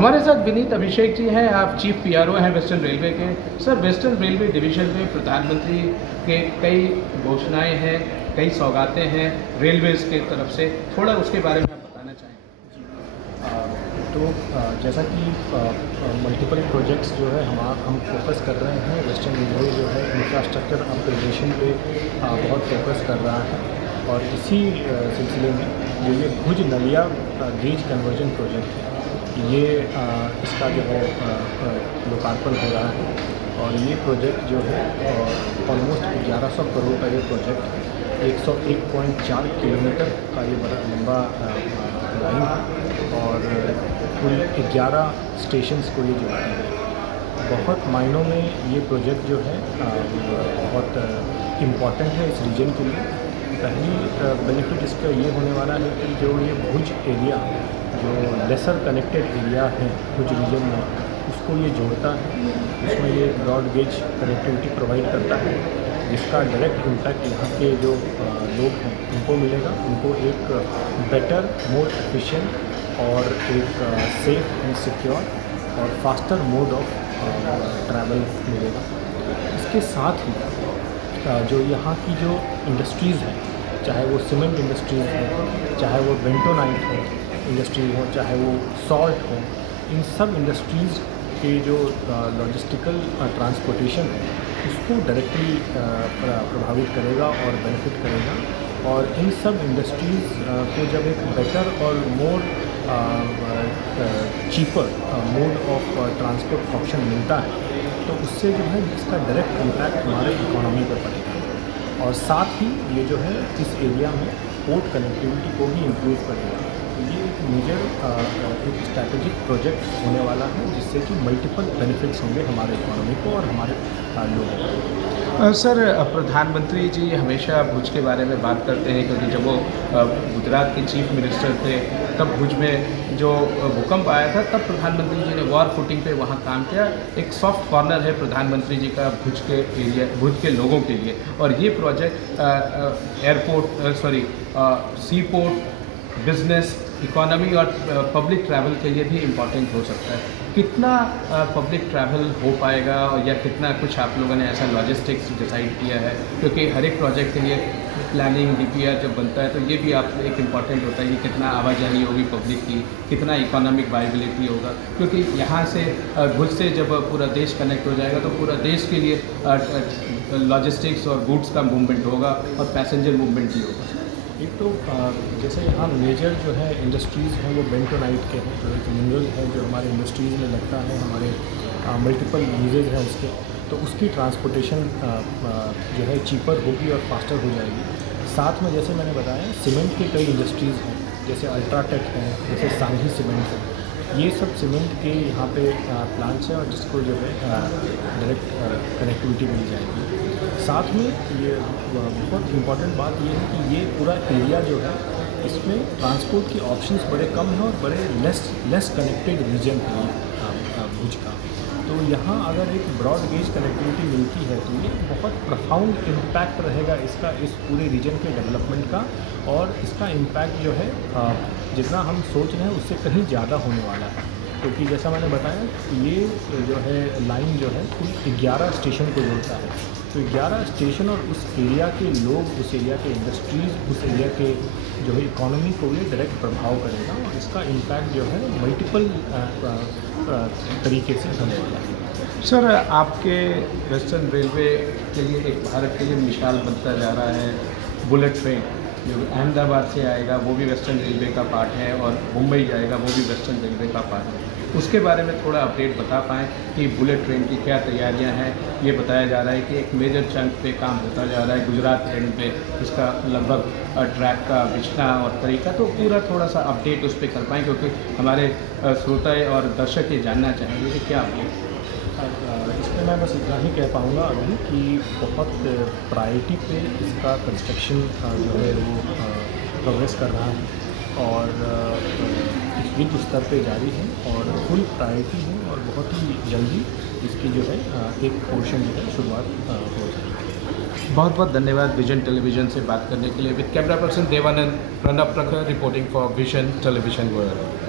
हमारे साथ विनीत अभिषेक जी हैं, आप चीफ पीआरओ हैं वेस्टर्न रेलवे के। सर, वेस्टर्न रेलवे डिवीज़न में प्रधानमंत्री के कई घोषणाएं हैं, कई सौगातें हैं रेलवेज़ की तरफ से, थोड़ा उसके बारे में आप बताना चाहेंगे? जैसा कि मल्टीपल प्रोजेक्ट्स जो है हम फोकस कर रहे हैं। वेस्टर्न रेलवे जो है इंफ्रास्ट्रक्चर अपग्रेडेशन पे बहुत फोकस कर रहा है, और इसी सिलसिले में जो ये भुज नलिया गेज कन्वर्जन प्रोजेक्ट है, ये इसका जो है लोकार्पण हो रहा है। और ये प्रोजेक्ट जो है ऑलमोस्ट 1100 करोड़ का ये प्रोजेक्ट है। 101.4 किलोमीटर का ये बड़ा लंबा लाइन है, और कुल 11 स्टेशंस को ये जोड़ती है। बहुत मायनों में ये प्रोजेक्ट जो है बहुत इम्पॉर्टेंट है इस रीजन के लिए। पहली बेनिफिट इसका ये होने वाला है कि जो ये भुज एरिया, जो लेसर कनेक्टेड एरिया है भुज रीजन में, उसको ये जोड़ता है। उसमें ये ब्रॉड गेज कनेक्टिविटी प्रोवाइड करता है, जिसका डायरेक्ट इम्पैक्ट यहाँ के जो लोग हैं उनको मिलेगा। उनको एक बेटर, मोर एफिशिएंट और एक सेफ एंड सिक्योर और फास्टर मोड ऑफ ट्रैवल मिलेगा। इसके साथ ही जो यहाँ की जो इंडस्ट्रीज़ हैं, चाहे वो सीमेंट इंडस्ट्रीज़ हो, चाहे वो बेंटोनाइट हो इंडस्ट्री हो, चाहे वो सॉल्ट हो, इन सब इंडस्ट्रीज़ के जो लॉजिस्टिकल ट्रांसपोर्टेशन है उसको डायरेक्टली प्रभावित करेगा और बेनिफिट करेगा। और इन सब इंडस्ट्रीज़ को जब एक बेटर और more cheaper mode of transport option मिलता है, तो उससे जो है इसका डायरेक्ट इम्पैक्ट हमारे इकोनॉमी पर पड़ेगा। और साथ ही ये जो है इस एरिया में पोर्ट कनेक्टिविटी को भी इम्प्रूव करेगा। तो ये एक मेजर एक स्ट्रैटेजिक प्रोजेक्ट होने वाला है, जिससे कि मल्टीपल बेनिफिट्स होंगे हमारे इकोनॉमी को और हमारे लोगों को। सर, प्रधानमंत्री जी हमेशा भुज के बारे में बात करते हैं, क्योंकि जब वो गुजरात के चीफ मिनिस्टर थे तब भुज में जो भूकंप आया था तब प्रधानमंत्री जी ने वॉर फुटिंग पे वहाँ काम किया। एक सॉफ्ट कॉर्नर है प्रधानमंत्री जी का भुज के एरिया, भुज के लोगों के लिए। और ये प्रोजेक्ट सी पोर्ट, बिजनेस, इकोनॉमी और पब्लिक ट्रैवल के लिए भी इम्पॉर्टेंट हो सकता है। कितना पब्लिक ट्रैवल हो पाएगा, या कितना कुछ आप लोगों ने ऐसा लॉजिस्टिक्स डिसाइड किया है? क्योंकि हर एक प्रोजेक्ट के लिए प्लानिंग, डीपीआर जब बनता है तो ये भी आप एक इम्पॉर्टेंट होता है कि कितना आवाजाही होगी पब्लिक की, कितना इकोनॉमिक वायबिलिटी होगा। क्योंकि यहाँ से भुज से जब पूरा देश कनेक्ट हो जाएगा तो पूरा देश के लिए लॉजिस्टिक्स और गुड्स का मूवमेंट होगा और पैसेंजर मूवमेंट भी होगा। एक तो जैसे यहाँ मेजर जो है इंडस्ट्रीज़ हैं वो बेंटोनाइट के हैं, जो एक मिनरल है जो हमारे इंडस्ट्रीज़ में लगता है, हमारे मल्टीपल यूजेज हैं उसके, तो उसकी ट्रांसपोर्टेशन जो है चीपर होगी और फास्टर हो जाएगी। साथ में जैसे मैंने बताया सीमेंट के कई इंडस्ट्रीज़ हैं, जैसे अल्ट्राटेक है, जैसे सांघी सीमेंट है, ये सब सीमेंट के यहाँ पे प्लांट्स हैं, और जिसको जो है डायरेक्ट कनेक्टिविटी मिल जाएगी। साथ में ये बहुत इम्पॉर्टेंट बात ये है कि ये पूरा एरिया जो है इसमें ट्रांसपोर्ट के ऑप्शंस बड़े कम हैं और बड़े लेस कनेक्टेड रीजन है भुज का। तो यहाँ अगर एक ब्रॉड गेज कनेक्टिविटी मिलती है तो ये बहुत प्रफाउंड इम्पैक्ट रहेगा इसका इस पूरे रीजन के डेवलपमेंट का। और इसका इम्पैक्ट जो है जितना हम सोच रहे हैं उससे कहीं ज़्यादा होने वाला है, क्योंकि जैसा मैंने बताया ये जो है लाइन जो है कुल 11 स्टेशन को जोड़ता है। तो 11 स्टेशन और उस एरिया के लोग, उस एरिया के इंडस्ट्रीज़, उस एरिया के जो है इकोनॉमी को ये डायरेक्ट प्रभाव करेगा, और इसका इम्पैक्ट जो है मल्टीपल तरीके से होने वाला है। सर, आपके वेस्टर्न रेलवे के लिए एक भारत के लिए मिसाल बनता जा रहा है बुलेट ट्रेन, जो अहमदाबाद से आएगा वो भी वेस्टर्न रेलवे का पार्ट है, और मुंबई जाएगा वो भी वेस्टर्न रेलवे का पार्ट है। उसके बारे में थोड़ा अपडेट बता पाएँ कि बुलेट ट्रेन की क्या तैयारियां हैं? ये बताया जा रहा है कि एक मेजर चंक पे काम होता जा रहा है गुजरात एंड पे, इसका लगभग ट्रैक का बिछना और तरीका, तो पूरा थोड़ा सा अपडेट उस पर कर पाएँ, क्योंकि हमारे श्रोता और दर्शक ये जानना चाहेंगे कि क्या अपडेट। इस पर मैं बस इतना ही कह पाऊँगा अभी कि बहुत प्रायोरिटी पे इसका कंस्ट्रक्शन जो है वो प्रोग्रेस कर रहा है, और युद्ध स्तर पे जारी है, और फुल प्रायोरिटी है, और बहुत ही जल्दी इसकी जो है एक पोर्शन जो है शुरुआत हो जाएगी। बहुत बहुत धन्यवाद विजन टेलीविज़न से बात करने के लिए। With camera person Devanand, Pranab Prakhar reporting for vision television world.